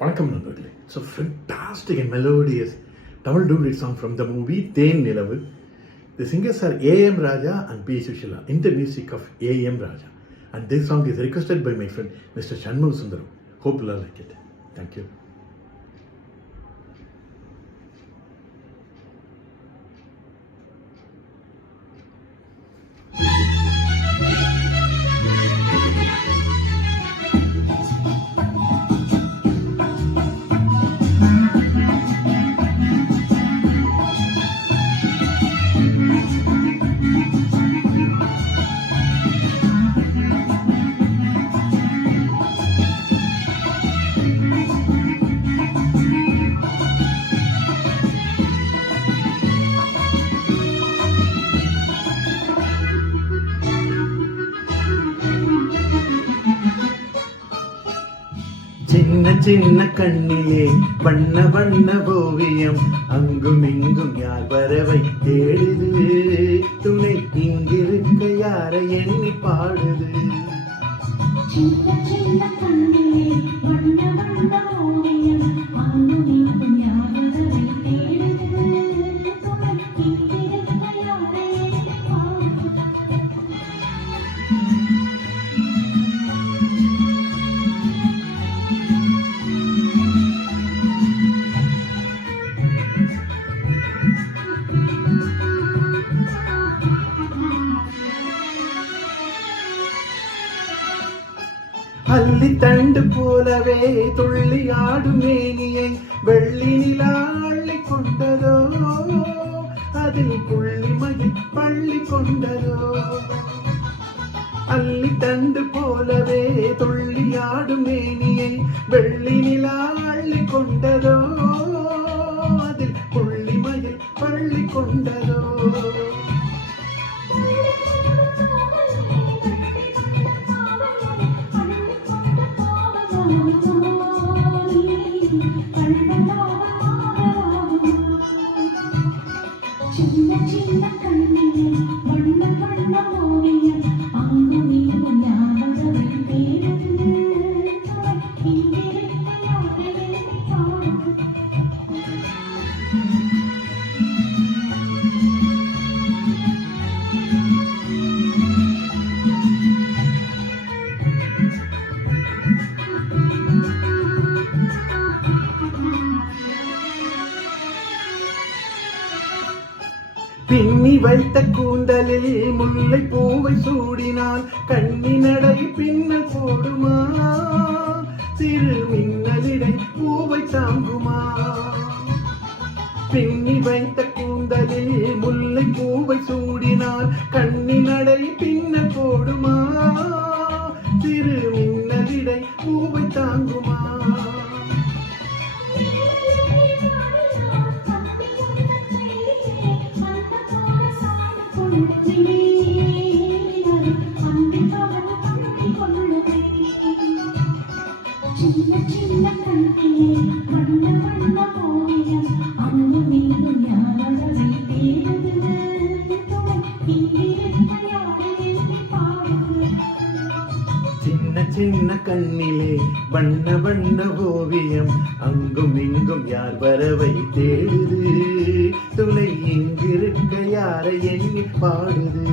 வணக்கம் நண்பர்களே. So fantastic and melodious Tamil டூப்ளிட் song from the movie Then Nilavu. The singers are A.M. Raja and P. Sushila in the music of A.M. Raja. And this song is requested by my friend Mr. Shanmugh Sundaram. Hope you all like it. Thank you. சின்ன சின்ன கண்ணிலே வண்ண வண்ண ஓவியம், அங்கும் இங்கும் யார் வரவை தேடுது, துணை இங்கிருக்க யாரை எண்ணி பாடுது. சின்ன சின்ன கண்ணிலே வண்ண வண்ண ஓவியம், அங்கும் இங்கும் யார் வரவை தேடுது, துணை இங்கிருக்க யாரை எண்ணி பாடுது. அள்ளி தண்டு போலவே துள்ளி ஆடும் மேனியை வெள்ளி நிலா அள்ளி கொண்டதோ, அதில் புள்ளி மகி பள்ளி கொண்டதோ. அள்ளி தண்டு போலவே துள்ளி ஆடும் மேனியை வெள்ளி நிலா அள்ளி கொண்டதோ, அதில் புள்ளி மகிழ் பள்ளி கொண்டதோ. சின்ன சின்ன கண்ணிலே வண்ண வண்ண ஓவியம், அங்கும் இங்கும் யார் வரவை தேடுது, இங்கிருக்க யாரை எண்ணி பாடுது. பின்னி வைத்த கூந்தலில் முல்லை பூவை சூடினால் கண்ணி நடை பின்னல் போடுமா, சிறு மின்னலிடை பூவை தாங்குமா. பின்னி வைத்த கூந்தலில் முல்லை பூவை சூடினால் கண்ணி நடை பின்னல் போடுமா, சிறு மின்னலிடை பூவை தாங்குமா. சின்ன சின்ன கண்ணிலே வண்ண வண்ண ஓவியம், அங்கும் இங்கும் யார் வரவை தேடுது, இங்கிருக்க யாரை எண்ணி பாடுது. சின்ன சின்ன கண்ணிலே வண்ண வண்ண ஓவியம், அங்கும் இங்கும் யார் வரவை தேடுது, துணை இங்கிருக்க யாரை எண்ணி பாடுது.